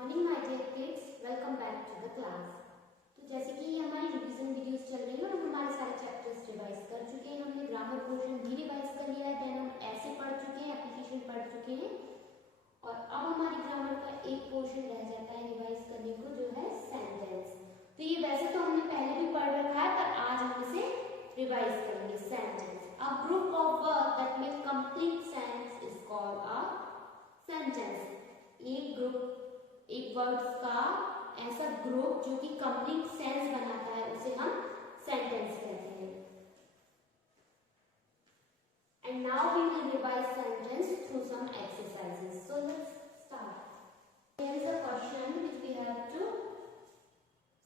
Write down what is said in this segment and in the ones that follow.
Morning my dear kids, welcome back to the class. तो जैसे कि ये हमारी रिवीजन वीडियोस चल रही है और हम हमारे सारे चैप्टर्स रिवाइज कर चुके हैं। हमने ग्रामर पोर्शन भी रिवाइज कर लिया है, देन हम ऐसे पढ़ चुके हैं, एप्लीकेशन पढ़ चुके हैं और अब हमारी ग्रामर का एक पोर्शन रह जाता है रिवाइज करने को, जो है सेंटेंस। तो ये वैसे तो हमने पहले भी पढ़ रखा है, पर आज हम इसे रिवाइज करेंगे। Sentence, a group of word that make complete sense is called a sentence. एक ग्रुप, एक वर्ड्स का ऐसा ग्रुप जो कि कंप्लीट सेंस बनाता है, उसे हम सेंटेंस कहते हैं। And now we will revise sentence through some exercises. So let's start. Here is a question which we have to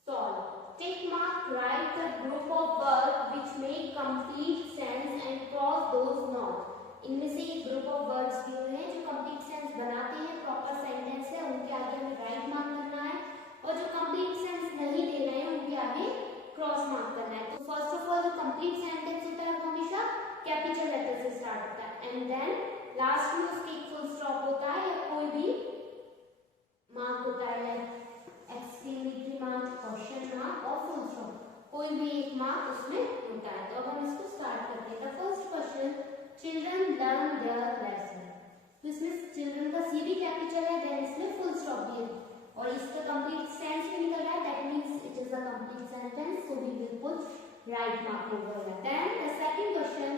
solve. Tick mark, write the group of words which make complete sense and cross those not. इनमें से ये group of words दिए हुए हैं जो complete sense बनाते हैं, proper sentence है, उनके आगे हमें राइट मार्क करना है, और जो कंप्लीट सेंस नहीं दे रहे हैं उनके आगे क्रॉस मार्क करना है। तो फर्स्ट ऑफ ऑल जो कंप्लीट सेंटेंस होता है वो हमेशा कैपिटल लेटर से स्टार्ट होता है एंड देन लास्ट में उसके एक फुल स्टॉप होता है या कोई भी मार्क होता है, like exclamatory mark, question mark और फुल स्टॉप, कोई भी एक मार्क उसमें होता है। तो अब हम इसको स्टार्ट करते हैं। The first question, children learn their lesson. तो इसमें चिल्ड्रन का सी भी कैपिटल है, देन इसमें फुल स्टॉप भी है और इसका कंप्लीट सेंस भी निकल रहा है, that means it is a complete sentence, so we will put right mark over that. Then the second question,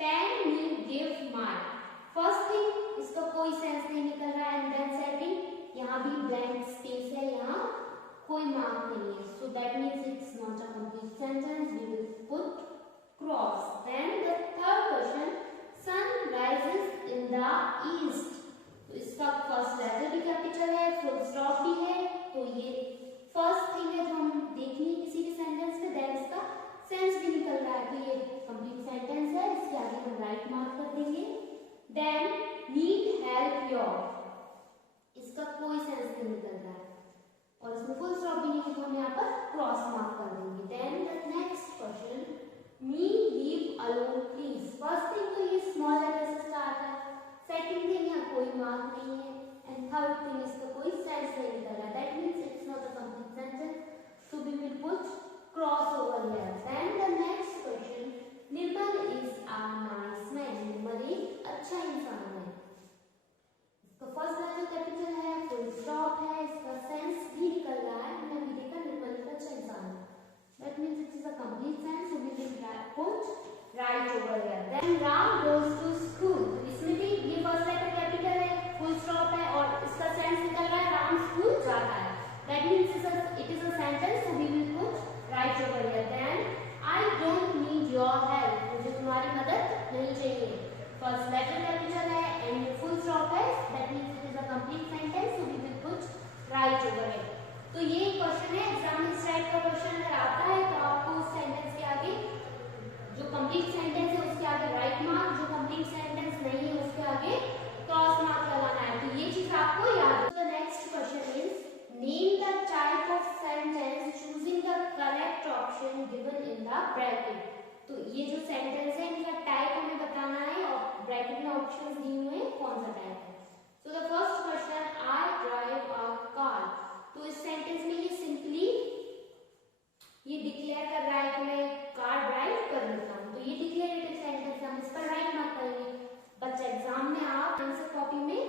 tell me give my. First thing, इसका कोई सेंस नहीं निकल रहा है एंड देन सेकंड, यहाँ भी ब्लैंक स्पेस है, यहाँ कोई मार्क नहीं है, so that means it's not a complete sentence, we will put cross. Then the third question, sun rises in the east. तो इसका फर्स्ट लेटर भी कैपिटल है, फुल स्टॉप भी है, तो ये फर्स्ट थिंग है जो हम देखनी है किसी भी सेंटेंस में। देन इसका सेंस भी निकल रहा है, तो ये कंप्लीट सेंटेंस है, इसके आगे हम राइट मार्क कर देंगे। देन नीड हेल्प योर, इसका कोई सेंस नहीं निकल रहा है और इसमें फुल स्टॉप भी नहीं है, तो हम यहाँ पर क्रॉस मार्क कर देंगे। Then the next question, me leave alone please. First thing तो ये स्मॉल लेटर से स्टार्ट है, सेकंड थिंग यहाँ कोई मार्क नहीं है एंड थर्ड थिंग इसका कोई सेंस नहीं निकल रहा, that means it's not a complete sentence, so we will put cross over here. Then the next question, Nirmal is a nice man. Nirmal एक अच्छा इंसान है, इसका फर्स्ट लेटर कैपिटल है, फुल स्टॉप है, इसका सेंस भी निकल रहा है, हमने अभी देखा निर्मल एक अच्छा इंसान है, that means it is a complete sentence, so we will put right over here. Then Ram goes to school. तो इसमें भी ये फर्स्ट लेटर कैपिटल है, फुल स्टॉप है और इसका सेंस निकल रहा है, राम स्कूल जाता है, that means it is a sentence, so we will put right over here. Then I don't need your help. मुझे तुम्हारी मदद नहीं चाहिए, फर्स्ट लेटर कैपिटल है एंड फुल स्टॉप है, that means it is a complete sentence, so we will put right over here. तो ये question है, एग्जाम में इस टाइप का क्वेश्चन अगर आता है तो आपको उस सेंटेंस के आगे जो कंप्लीट सेंटेंस है उसके आगे राइट मार्क, जो कंप्लीट सेंटेंस नहीं है उसके आगे क्रॉस मार्क लगाना है, तो ये चीज आपको याद है। The next question is, name the type of sentence choosing the correct option given in the bracket. तो ये जो सेंटेंस है इनका टाइप हमें बताना है और ब्रैकेट में ऑप्शंस दिए हुए हैं कौन सा टाइप है। So the first question, I drive a car. तो इस सेंटेंस में ये सिंपली ये डिक्लेयर कर रहा है कि मैं कार ड्राइव कर लेता हूँ, तो ये डिक्लेरेटिव सेंटेंस है, हम इस पर राइट मार्क करेंगे। बच्चा एग्जाम में आप आंसर कॉपी में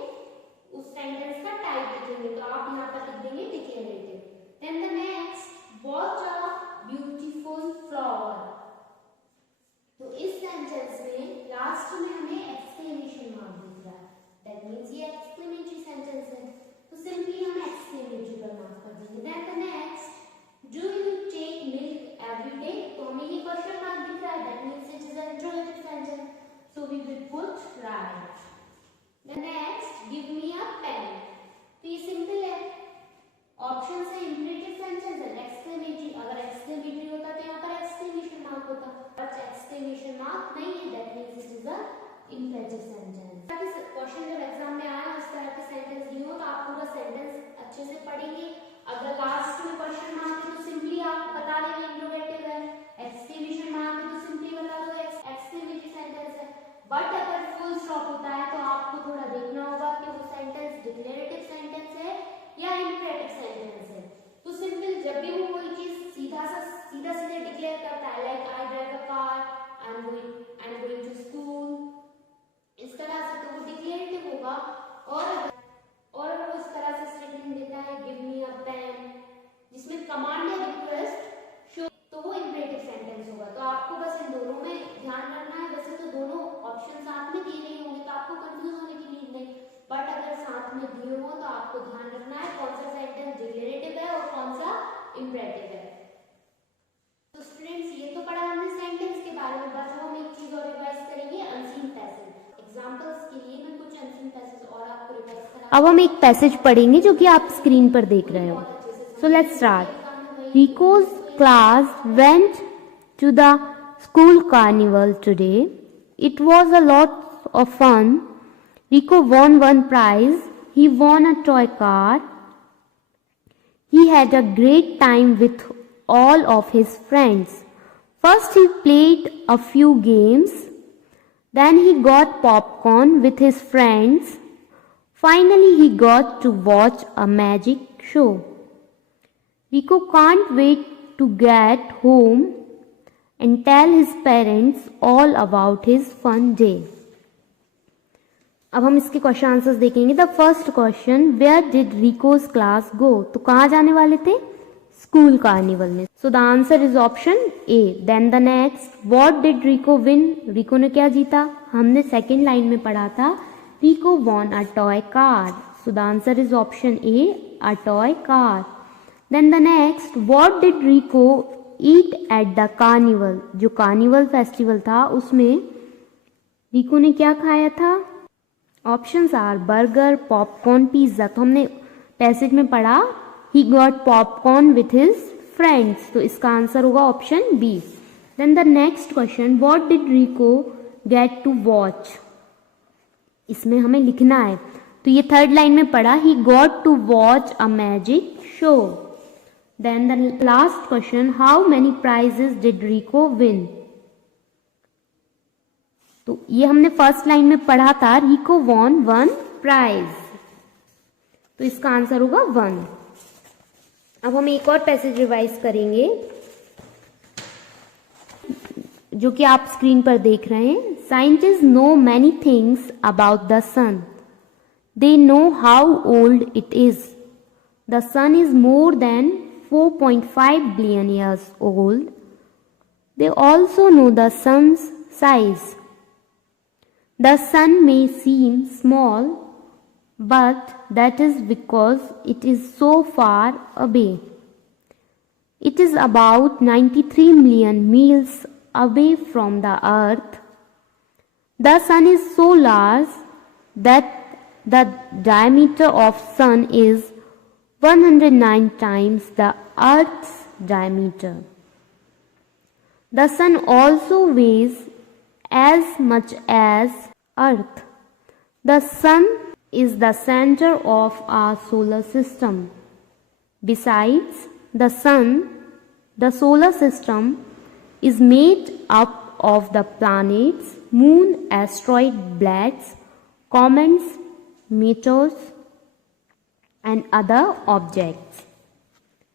उस सेंटेंस का टाइप लिखेंगे, तो आप यहाँ पर लिख देंगे declarative. Then the next, watch a beautiful flower. तो इस सेंटेंस में लास्ट में हमें एक्सक्लेमेशन मार्क दिख रहा है, दैट मींस ये एक्सक्लेमेटरी सेंटेंस है, तो सिंपली हम एक्सक्लेमेटरी पर मार्क कर देंगे। Then the next, do you take milk every day. तो हमें ये क्वेश्चन मार्क दिख रहा है, that means it is a interrogative sentence, so we will put right. The next, give me a pen. तो ये सिंपल है, ऑप्शन से इंपरेटिव सेंटेंस है, एक्सक्लेमेटरी, अगर एक्सक्लेमेटरी होता तो यहाँ पर एक्सक्लेमेशन मार्क होता, बट एक्सक्लेमेशन मार्क नहीं है, that means it is a imperative sentence. Question जब एग्जाम में आया उस तरह के सेंटेंस दिए हो तो आप पूरा सेंटेंस अच्छे से पढ़ेंगे, अगर लास्ट में क्वेश्चन मार्क है तो सिंपली आप बता देंगे इंटरोगेटिव है, एक्सक्लेमेशन मार्क है तो सिंपली बता दो एक्सक्लेमेटरी सेंटेंस है, बट अगर फुल स्टॉप होता है तो आपको थोड़ा देखना होगा कि वो सेंटेंस डिक्लेरेटिव सेंटेंस है या इम्परेटिव सेंटेंस है। तो सिंपल जब भी वो कोई चीज सीधा डिक्लेयर करता है, like I drive a car, I am going to school, इस तरह से तो वो डिक्लेरेटिव होगा। और वो इस तरह से स्टेटमेंट देता है गिव मी अ पेन, जिसमें कमांड है रिक्वेस्ट, तो वो इम्परेटिव सेंटेंस होगा। तो आपको बस इन दोनों में ध्यान रखना है। वैसे तो दोनों ऑप्शन साथ में दिए नहीं होंगे तो आपको कंफ्यूज होने की नीड नहीं, बट अगर साथ में दिए हो तो आपको ध्यान रखना है कौन सा सेंटेंस डिक्लेरेटिव है और कौन सा इम्परेटिव है। तो स्टूडेंट्स ये तो पढ़ा हमने सेंटेंस के बारे में, बस हम एक चीज और रिवाइज करेंगे, अनसीन पैसेज। एग्जांपल्स के लिए मैं कुछ अनसीन पैसेज और आपको रिवाइज करा। अब हम एक पैसेज पढ़ेंगे जो कि आप स्क्रीन पर देख रहे हो। सो let's start. Rico's class went to the school carnival today. It was a lot of fun. Rico won one prize. He won a toy car. He had a great time with all of his friends. First he played a few games. Then he got popcorn with his friends. Finally he got to watch a magic show. Rico can't wait to get home and tell his parents all about his fun day. अब हम इसके question answers देखेंगे। The first question, where did Rico's class go? तो कहाँ जाने वाले थे? School carnival में। So the answer is option A. Then the next, what did Rico win? Rico ने क्या जीता? हमने सेकेंड लाइन में पढ़ा था Rico won a toy car. So the answer is option A, a toy car. Then the next, what did Rico eat at the carnival? जो carnival festival था उसमें रिको ने क्या खाया था? Options are burger, popcorn, pizza. तो हमने passage में पढ़ा he got popcorn with his friends, तो इसका आंसर होगा option B. Then the next question, what did Rico get to watch? इसमें हमें लिखना है, तो ये थर्ड लाइन में पढ़ा he got to watch a magic show. Then the last question, how many prizes did Rico win? तो ये हमने फर्स्ट लाइन में पढ़ा था Rico won one prize, तो इसका आंसर होगा 1। अब हम एक और पैसेज रिवाइज करेंगे जो कि आप स्क्रीन पर देख रहे हैं। Scientists know many things about the sun. They know how old it is. The sun is more than 4.5 billion years old. They also know the sun's size. The sun may seem small, but that is because it is so far away. It is about 93 million miles away from the earth. The sun is so large that the diameter of sun is 109 times the Earth's diameter. The sun also weighs as much as Earth. The sun is the center of our solar system. Besides the sun, the solar system is made up of the planets, moon, asteroid belts, comets, meteors and other objects.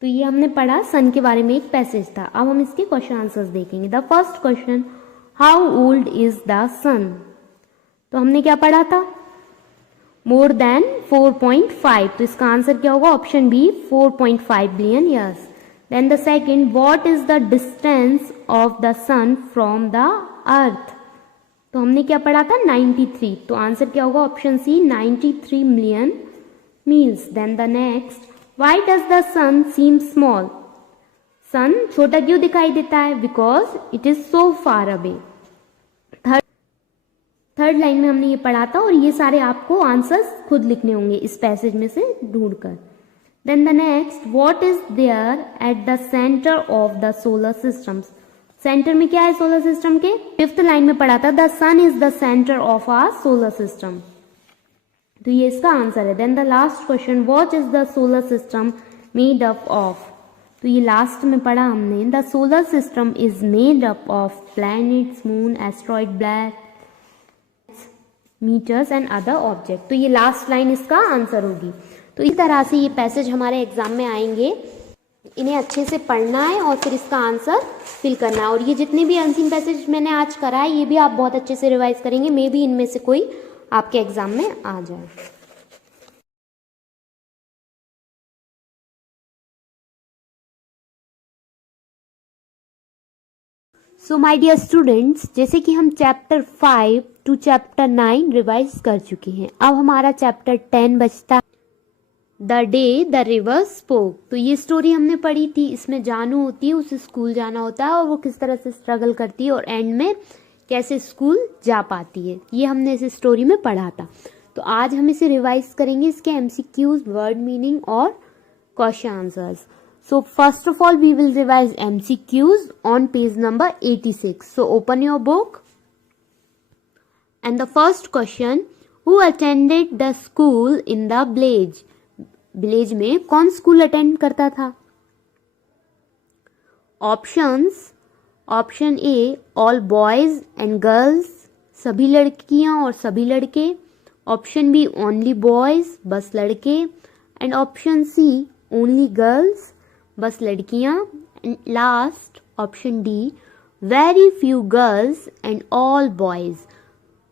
तो ये हमने पढ़ा सन के बारे में एक passage था। अब हम इसके क्वेश्चन आंसर्स देखेंगे। The first question, how old is the sun? तो हमने क्या पढ़ा था? मोर देन 4.5, तो इसका आंसर क्या होगा? Option B, 4.5 billion years. Then the second, what is the distance of the sun from the earth? तो हमने क्या पढ़ा था? 93, तो आंसर क्या होगा? Option C, 93 million miles. Then the next, why does the sun seem small? Sun छोटा क्यों दिखाई देता है? Because it is so far away. Third line में हमने ये पढ़ा था और ये सारे आपको आंसर्स खुद लिखने होंगे इस पैसेज में से ढूंढकर। Then the next, what is there at the centre of the solar system? Centre में क्या है सोलर सिस्टम के? फिफ्थ लाइन में पढ़ा था the sun is the centre of our solar system, तो ये इसका आंसर है। Then the last question, what is the solar system made up of? तो ये लास्ट में पढ़ा हमने, the solar system is made up of planets, moon, asteroid belt, metres and other object. तो ये लास्ट लाइन इसका answer होगी। तो इस तरह से ये पैसेज हमारे एग्जाम में आएंगे, इन्हें अच्छे से पढ़ना है और फिर इसका आंसर फिल करना है। और ये जितने भी अनसीन पैसेज मैंने आज कराए ये भी आप बहुत अच्छे से रिवाइज करेंगे, मे भी इनमें से कोई आपके एग्जाम में आ जाए। सो माय डियर स्टूडेंट्स, जैसे कि हम चैप्टर 5 टू चैप्टर 9 रिवाइज कर चुके हैं, अब हमारा चैप्टर 10 बचता है, the day the river spoke. तो ये स्टोरी हमने पढ़ी थी, इसमें जानू होती है, उसे स्कूल जाना होता है और वो किस तरह से स्ट्रगल करती है और एंड में कैसे स्कूल जा पाती है, ये हमने इस स्टोरी में पढ़ा था। तो आज हम इसे रिवाइज करेंगे, इसके MCQs, वर्ड मीनिंग और question answers. So first of all we will revise MCQs on page number 86. So open your book. And the first question, who attended the school in the village? Village में कौन school attend करता था? Options, option A all boys and girls, सभी लड़कियां और सभी लड़के। Option B only boys, बस लड़के। And option C only girls, बस लड़कियां। And last option D very few girls and all boys,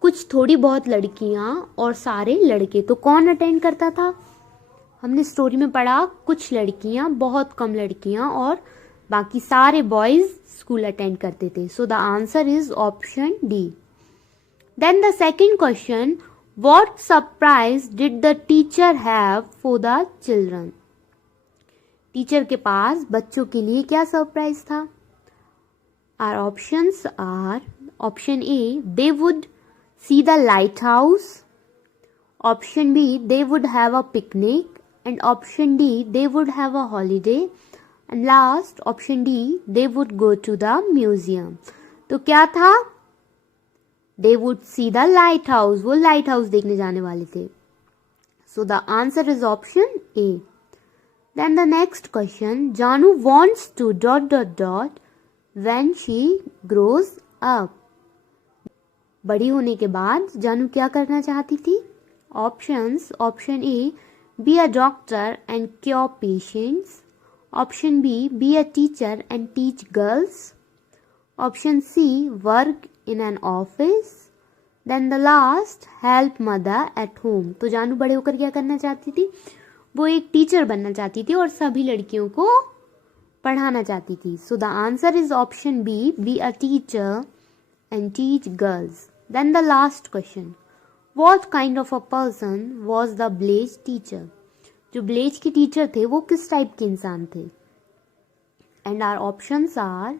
कुछ थोड़ी बहुत लड़कियां और सारे लड़के। तो कौन अटेंड करता था? हमने स्टोरी में पढ़ा कुछ लड़कियां, बहुत कम लड़कियां और बाकी सारे बॉयज स्कूल अटेंड करते थे। So the answer is option D. Then the second question, what surprise did the teacher have for the children? Teacher के पास बच्चों के लिए क्या सरप्राइज था? Are options are, option A they would see the light house, option B they would have a picnic, and option D they would have a holiday, and last option D they would go to the museum. तो क्या था? They would see the lighthouse, वो light house देखने जाने वाले थे। So the answer is option A. Then the next question, Janu wants to ... when she grows up. बड़ी होने के बाद जानू क्या करना चाहती थी? Options, option A be a doctor and cure patients, option B be a teacher and teach girls, option C work in an office, then the last help mother at home. तो जानू बड़े होकर क्या करना चाहती थी? वो एक टीचर बनना चाहती थी और सभी लड़कियों को पढ़ाना चाहती थी। So the answer is option B, be a teacher and teach girls. Then the last question, what kind of a person was the village teacher? जो विलेज के टीचर थे वो किस टाइप के इंसान थे? And are options are,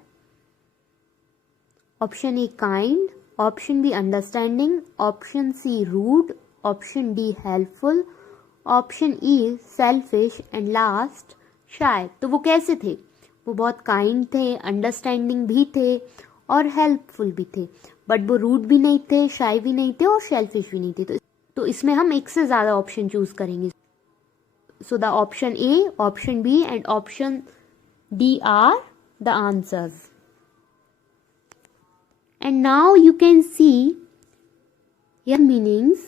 option A kind, option B understanding, option C rude, option D helpful, option E selfish and last shy. तो वो कैसे थे? वो बहुत काइंड थे, अंडरस्टैंडिंग भी थे और हेल्पफुल भी थे, बट वो रूड भी नहीं थे, शाय भी नहीं थे और सेल्फिश भी नहीं थे। तो इसमें हम एक से ज्यादा ऑप्शन चूज करेंगे। So the option A, option B and option D are the answers. And now you can see here meanings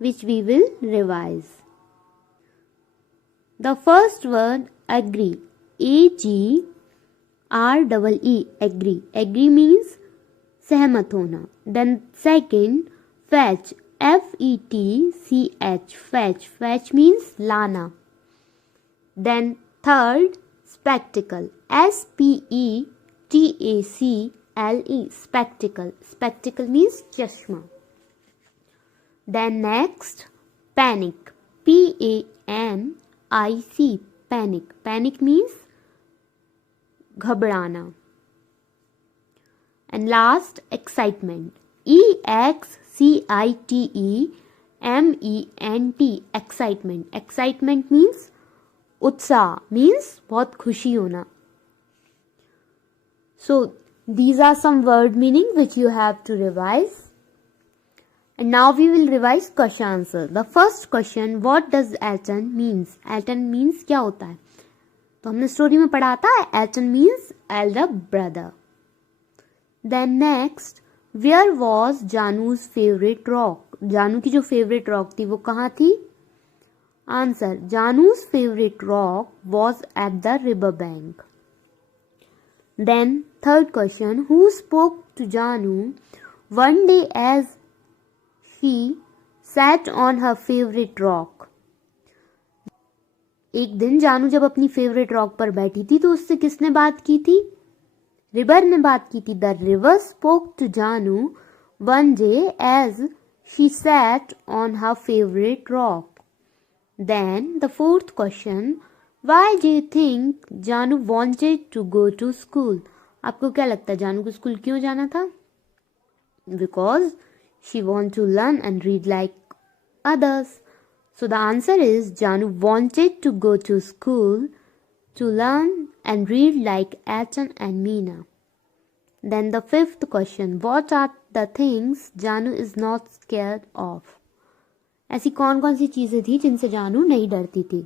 which we will revise. The first word agree, A-G-R-E-E, agree. Agree means सहमत होना. Then second, fetch, F-E-T-C-H, fetch. Fetch means लाना. Then third, spectacle, S-P-E-T-A-C-L-E, spectacle. Spectacle means चश्मा. Then next, panic, P-A-N-I-C, panic. Panic means घबराना. And last, excitement, E-X-C-I-T-E-M-E-N-T, excitement. Excitement means उत्साह, means बहुत खुशी होना. So these are some word meaning which you have to revise. And now we will revise question answer. The first question, what does atom means? Atom means क्या होता है? तो हमने story में पढ़ा था atom means elder brother. Then next, where was Janu's favorite rock? जानू की जो फेवरेट रॉक थी वो कहाँ थी? Answer. Janu's favorite rock was at the river bank. Then third question. Who spoke to Janu one day as she sat on her favorite rock? एक दिन जानू जब अपनी फेवरेट रॉक पर बैठी थी तो उससे किसने बात की थी? रिवर ने बात की थी. The river spoke to Janu one day as she sat on her favourite rock. Then the fourth question. Why do you think Janu wanted to go to school? आपको क्या लगता है जानू को स्कूल क्यों जाना था? Because she want to learn and read like others. So the answer is Janu wanted to go to school to learn and read like Achan and Meena. Then the fifth question. What are the things Janu is not scared of? ऐसी कौन कौन सी चीजें थी जिनसे जानू नहीं डरती थी?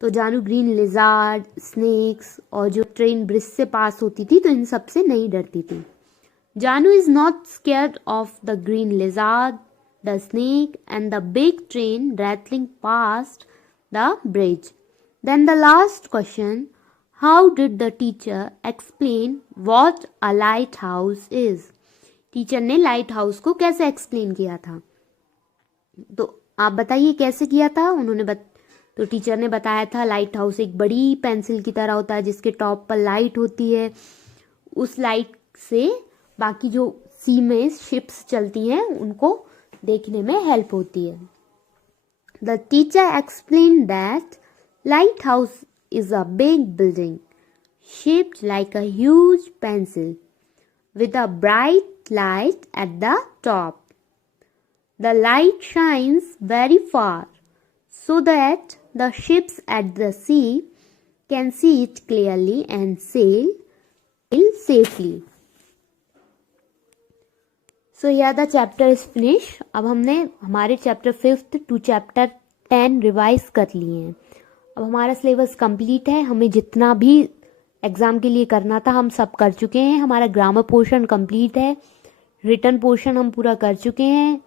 तो जानू ग्रीन लिजार्ड, स्नेक्स और जो ट्रेन ब्रिज से पास होती थी तो इन सब से नहीं डरती थी. Janu is not scared of the green lizard, the snake and the big train rattling past the bridge. Then the last question. How did the teacher explain what a light house is? Teacher ने light house को कैसे explain किया था? तो आप बताइए कैसे किया था उन्होंने तो टीचर ने बताया था लाइट हाउस एक बड़ी पेंसिल की तरह होता है जिसके टॉप पर लाइट होती है. उस लाइट से बाकी जो सी में शिप्स चलती हैं उनको देखने में हेल्प होती है. The teacher explain that light house is a big building shaped like a huge pencil with a bright light at the top. The light shines very far so that the ships at the sea can see it clearly and sail safely. So here the chapter is finished. अब हमने हमारे chapter 5 to chapter 10 revise कर लिए हैं. अब हमारा syllabus complete है. हमें जितना भी एग्जाम के लिए करना था हम सब कर चुके हैं. हमारा ग्रामर पोर्शन कंप्लीट है. रिटन पोर्शन हम पूरा कर चुके हैं.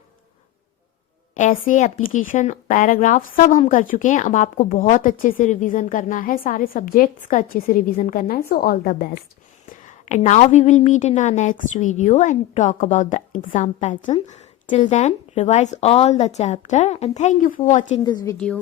ऐसे एप्लीकेशन पैराग्राफ सब हम कर चुके हैं. अब आपको बहुत अच्छे से रिवीजन करना है. सारे सब्जेक्ट्स का अच्छे से रिवीजन करना है. So all the best. And now we will meet in our next video and talk about the exam pattern. Till then revise all the chapter and thank you for watching this video.